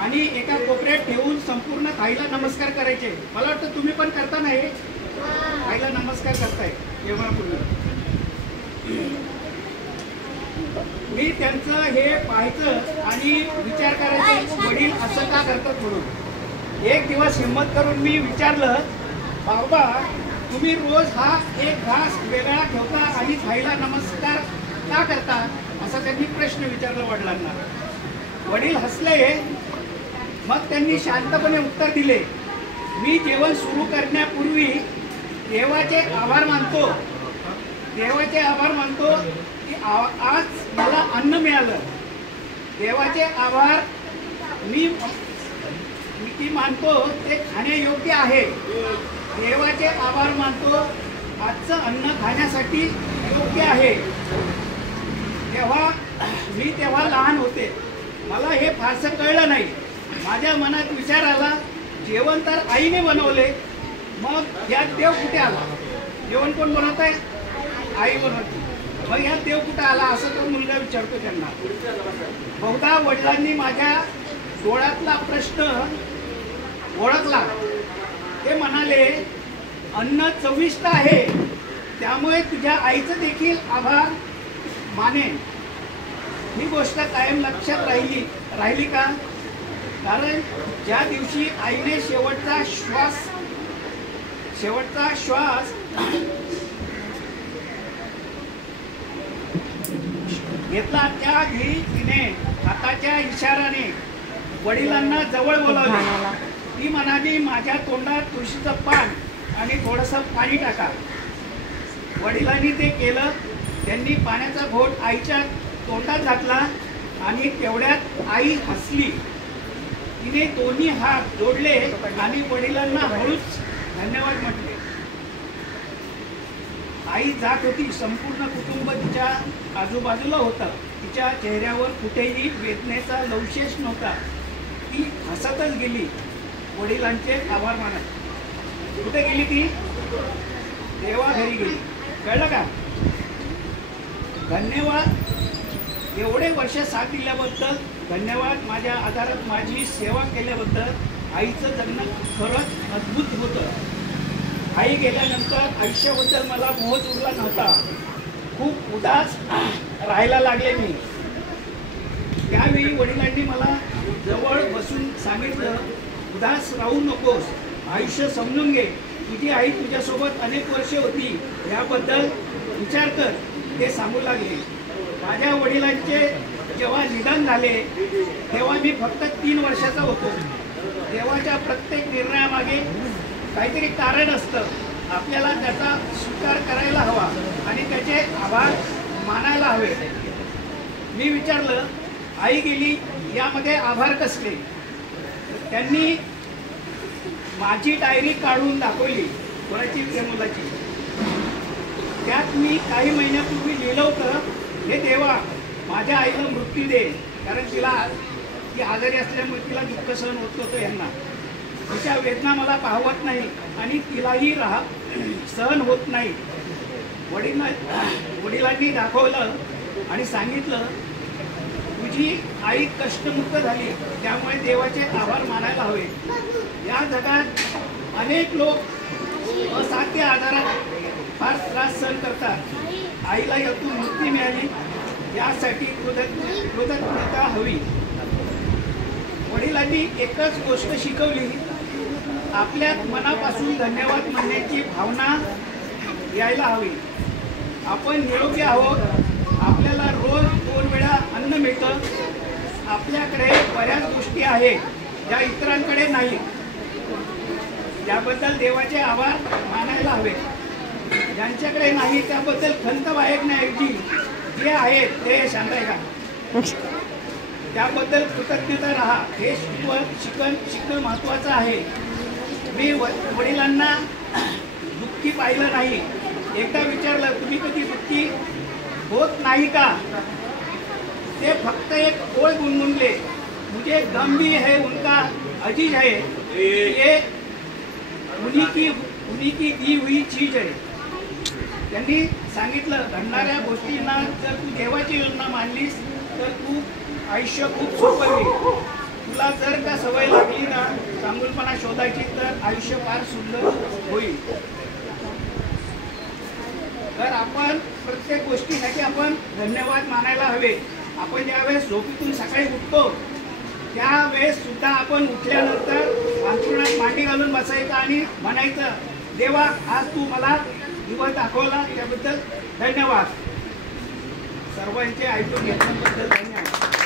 आणि एका कोपऱ्यात ठेवून संपूर्ण थाईला नमस्कार करायचे। मला वाटतं तुम्ही पण करता ना हे, थाईला नमस्कार करताय जेवणापूर्वी। मी त्यांचं हे पाहायचं आणि विचार करायचं वडील असं का करतात म्हणून। एक दिवस हिम्मत करून मी विचारलं, बाबा तुम्ही रोज हा एक घास वेगळा ठेवता आणि थाईला नमस्कार का करता, असा त्यांनी प्रश्न विचारला वडिलांना। वडील हसले, मग त्यांनी शांतपणे उत्तर दिले, मी जेवण सुरू करण्यापूर्वी देवाचे आभार मानतो, देवाचे आभार मानतो की आज मला अन्न मिळालं। देवाचे आभार मी मानतो ते खाण्यायोग्य आहे। देवाचे आभार मानतो आजचं अन्न खाण्यासाठी योग्य आहे। तेव्हा लहान होते, मला हे फारसं कळलं नाही। माझ्या मनात विचार आला, जेवण तर आईने बनवले, मग यात देव कुठे आला? जेवण कोण बनवत आहे? आई बनवते, मग यात देव कुठे आला असं तो मुलगा विचारतो त्यांना। बहुधा वडिलांनी माझ्या डोळ्यातला प्रश्न ओळखला। ते म्हणाले, अन्न चविष्ट आहे त्यामुळे तुझ्या आईचं देखील आभार मानेन। ही गोष्ट कायम लक्षात राहिली का? कारण ज्या दिवशी आईने शेवटचा श्वास घेतला, त्या वेळी तिने हाताच्या इशाराने वडिलांना जवळ बोलावले। ती म्हणाली, माझ्या तोंडात तुळशीचं पान आणि थोडंसं पाणी टाका। वडिलांनी ते केलं। त्यांनी पाण्याचा घोट आईच्या तोंडात घातला आणि तेवढ्यात आई हसली। तिने दोन्ही हात जोडले आणि वडिलांना हळूच धन्यवाद म्हटले। आई जात होती, संपूर्ण कुटुंब तिच्या आजूबाजूला होतं। तिच्या चेहऱ्यावर कुठेही वेदनेचा लवशेष नव्हता। ती हसतच गेली, वडिलांचे आभार मानत। कुठे गेली ती? देवा घरी गेली। कळलं का? धन्यवाद, एवढे वर्ष साथ दिल्याबद्दल धन्यवाद। माझ्या आधारात माझी सेवा केल्याबद्दल। आईचं जगणं खरंच अद्भुत होतं। आई गेल्यानंतर आयुष्याबद्दल मला मोहच उरला नव्हता। खूप उदास राहायला लागले मी। त्यावेळी वडिलांनी मला जवळ बसून सांगितलं, उदास राहू नकोस, आयुष्य समजून घे। तुझी आई तुझ्यासोबत अनेक वर्षे होती, याबद्दल विचार कर, ते सांगू लागले। माझ्या वडिलांचे जेव्हा निधन झाले तेव्हा मी फक्त 3 वर्षाचा होतो। देवाच्या प्रत्येक निर्णयामागे काहीतरी कारण असतं। आपल्याला त्याचा स्वीकार करायला हवा आणि त्याचे आभार मानायला हवे। मी विचारलं, आई गेली यामध्ये आभार कसले? त्यांनी माझी डायरी काढून दाखवली, कोणाची? प्रेमलाची। त्यात मी काही महिन्यापूर्वी लिहिलं होतं, हे देवा माझ्या आईला मृत्यू दे, कारण ती आजारी असल्यामुळे तिला दुःख सहन होत होतं यांना। तिच्या वेदना मला पाहवत नाही आणि तिलाही सहन होत नाही। वडिलांनी दाखवलं आणि सांगितलं, तुझी आई कष्टमुक्त झाली, त्यामुळे देवाचे आभार मानायला हवे। या जगात अनेक लोक असाध्य आजारात फार त्रास सहन करतात। आईला यातून मुक्ती मिळाली, यासाठी कृतज्ञता हवी। वडिलांनी एकच गोष्ट शिकवली, आपल्या मनापासून धन्यवाद म्हणण्याची भावना यायला हवी। आपण निरोगी आहोत, आपल्याला रोज 2 वेळा अन्न मिळतं, आपल्याकडे बऱ्याच गोष्टी आहेत ज्या इतरांकडे नाही, त्याबद्दल देवाचे आभार मानायला हवे। ज्यांच्याकडे नाही त्याबद्दल खंत बाळगण्याऐवजी जे आहेत ते शांत आहे का, त्याबद्दल कृतज्ञता राहा, हे शिकणं महत्त्वाचं आहे। मी वडिलांना दुःखी पाहिलं नाही। एकदा विचारलं, तुम्ही कधी दुःखी होत नाही का? ते फक्त एक ओळ गुणगुणले, मुझे गम भी है उनका अजीज है, ये उन्हीं की दी हुई चीज है। त्यांनी सांगितलं, घडणाऱ्या गोष्टींना जर तू देवाची योजना मानलीस तर तू आयुष्य खूप सोपं होईल। तुला जर का सवय लागली ना चांगुलपणा शोधायची तर आयुष्य फार सुंदर होईल. तर आपण प्रत्येक गोष्टीसाठी आपण धन्यवाद मानायला हवे. आपण ज्यावेळेस झोपेतून सकाळी उठतो त्यावेळेस सुद्धा आपण उठल्यानंतर अंथरुणात मांडी घालून बसायचं आणि म्हणायचं, देवा आज तू मला दिवस दाखवला त्याबद्दल धन्यवाद. सर्वांचे ऐकून घेतल्याबद्दल धन्यवाद.